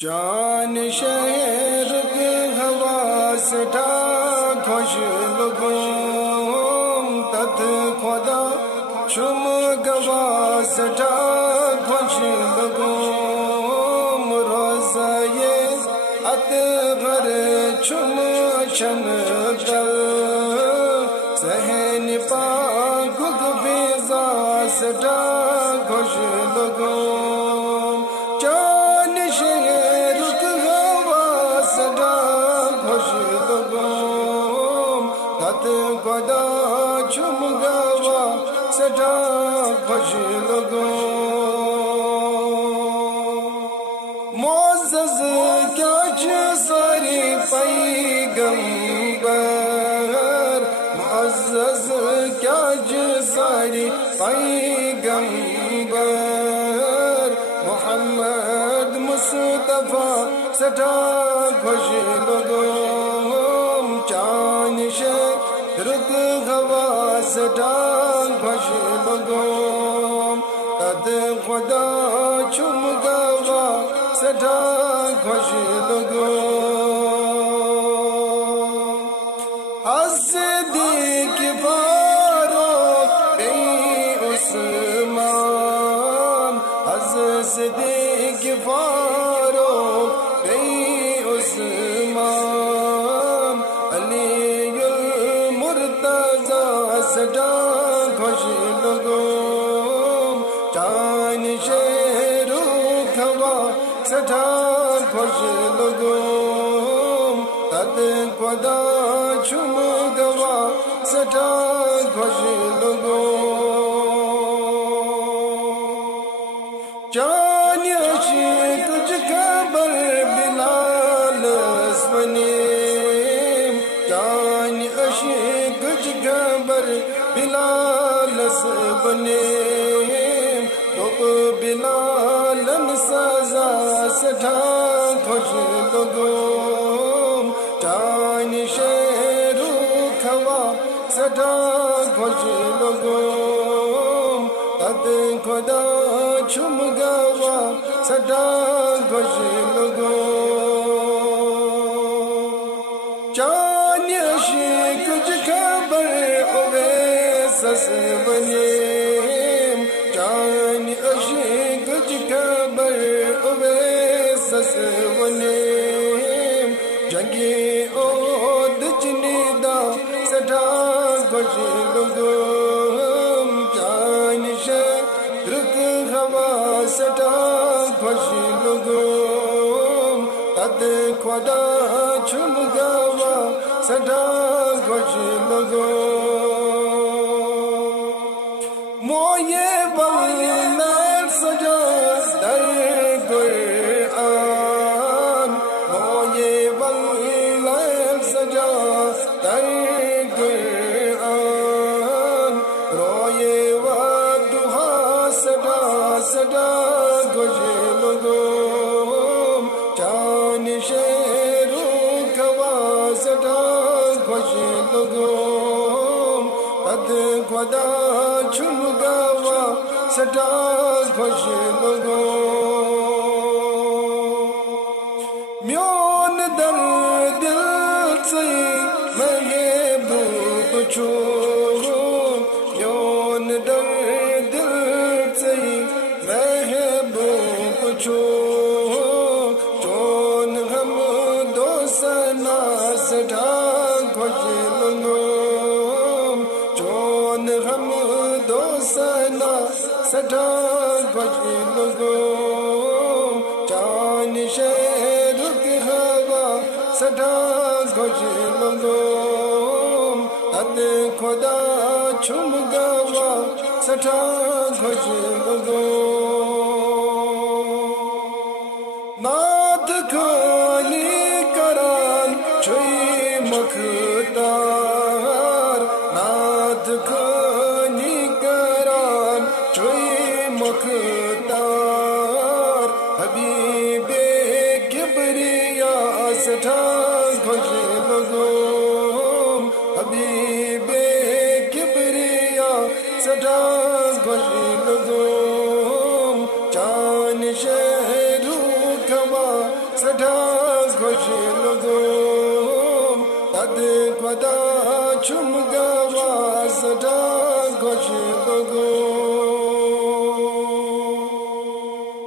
جان شہر کی ہوا سٹا خوش لگوں تت خدا شم گوا سٹا خوش لگوں روزہ اطہر چم شن دل سہن پا گگ بیزا سٹا خوش لگوں خدا چم گوا سٹا خوش لگوں معزز کیا ساری پیغمبر معزز کیا ساری پیغمبر محمد مصطفیٰ سٹا خوش لگوں چان رک ہوا سٹا خوش لگوں تد خدا چم گوا سٹا خوش لگوں صدیق فاروق be Usman Siddiq Farooq be عثمان علی سٹا خوش لگوں چان شہرو کھوا سٹا خوش لگوں تد خدا چم گوا سٹا خوش لگوں چان عشق تجھ خبر بلال اسمنی چان عشق تجھ خبر بلال بنے تو بلالن سزا سٹا خوش لگوں چان شہرو کھوا سٹا خوش لگوں تد خدا چم گوا سٹا خوش لگوں چان عشق تجھ خبر سس بنے چان عشق تجھ خبر سس بنے جنگی عہد چنیدہ سٹا خوش لگوں چان شہرک ہوا سٹا خوش لگوں تد خدا چم گوا سٹا خوش لگوں موئے بل سجا در قرآن موئے بل سجا در قرآن روئے و دہا سٹا سٹا خوش لگوں چان شہرو کھوا سٹا خوش لگوں تد خدا چم گوا سٹا خوش لگوں میون در دل سے محبوب چھو میون در دل سے محبوب چھو چون ہم دو سنا سٹا خوش لگوں چون ہم دو سنا سٹا خوش لگوں چان شہرک ہوا سٹا خوش لگوں تد خدا چم گوا سٹا خوش لگوں نعت خانی کران چھوئی مختار نعت خانی کران چھوئی مختار حبیب کبریا سٹا خوش لگوں حبیب کبریا سٹا خوش لگوں چان شہرو کھوا سٹھا خوش لگوں تد قدا چم